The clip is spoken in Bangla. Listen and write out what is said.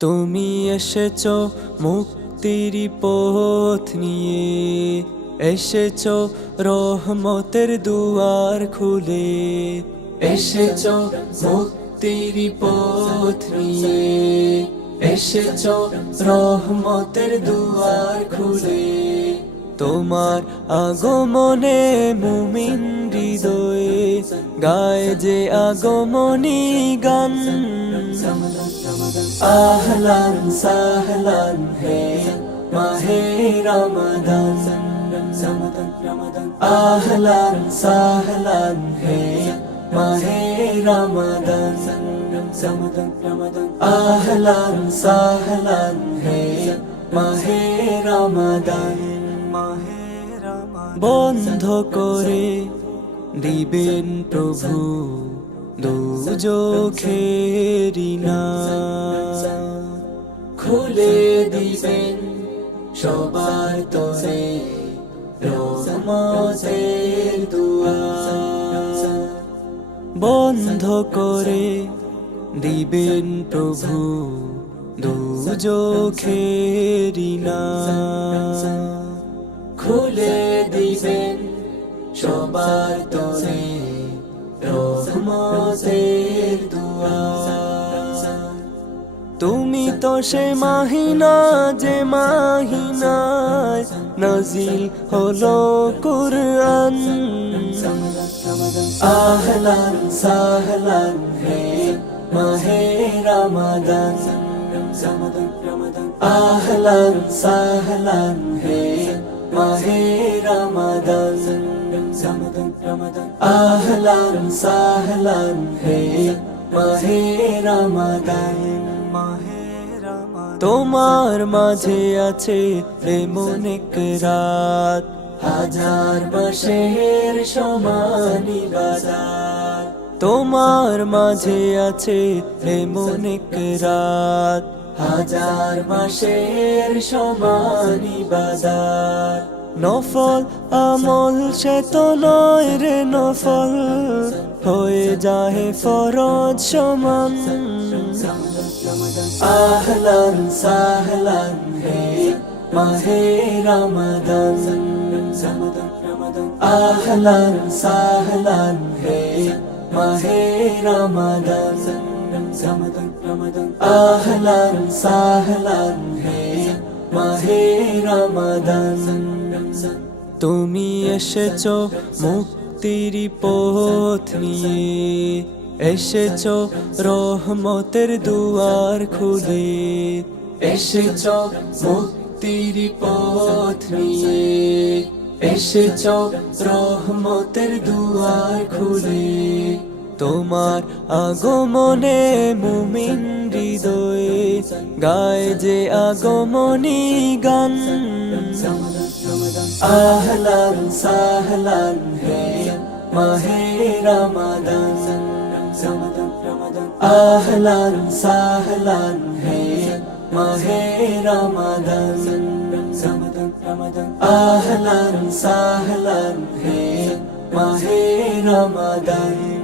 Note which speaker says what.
Speaker 1: তুমি এসেছ মুক্তির পথ নিয়ে, এসেছ রহমতের দুয়ার খুলে, এসেছ মুক্তির পথ নিয়ে, এসেছ রহমতের দুয়ার খুলে। তোমার আগমনে মুমিন হৃদয়ে গায়ে যে আগমনী গান আহলান সাহলান হে মাহে রমাদান আহলান সাহলান হে মাহে রমাদান আহলান সাহলান হে মাহে রমাদান মাহে বন্ধ করে দিবেন প্রভু দুজোখেরি না। খুলে দিবেন সবার তোরে রহমতের দুয়ার বন্ধ করে দিবেন প্রভু দুজোখেরি না। খুলে দিবেন সবার তোরে তো সে মাহিনা, যে মাহিনায় নাজিল হলো কুরআন। আহলান সাহলান হে মাহে রমাদান। আহলান সাহলান হে মাহে রমাদান। আহলান সাহলান হে মাহে রমাদান। তোমার মাঝে আছে এক রাত। হাজার মাসের সমানি বাজার। তোমার মাঝে আছে এক রাত। হাজার মাসের সমানি বাজার। নফল আমল সে তো নয় রে নফল। হয়ে যায় ফরজ সমান। আহলান সাহলান হে মাহে রমাদান। আহলান সাহলান হে মাহে রমাদান। আহলান সাহলান হে মাহে রমাদান। তুমি এসেছ মুক্তির পথ নিয়ে এসেছ রহমতের দুয়ার খুলে এসেছ মুক্তির পথ নিয়ে এসেছ রহমতের দুয়ার খুলে তোমার আগমনে মুমিন হৃদয়ে গায়ে যে আগমনী গান। আহলান সাহলান হে মাহে রমাদান। আহলান সাহলান হে মাহে রমাদান। আহলান সাহলান হে মাহে রমাদান।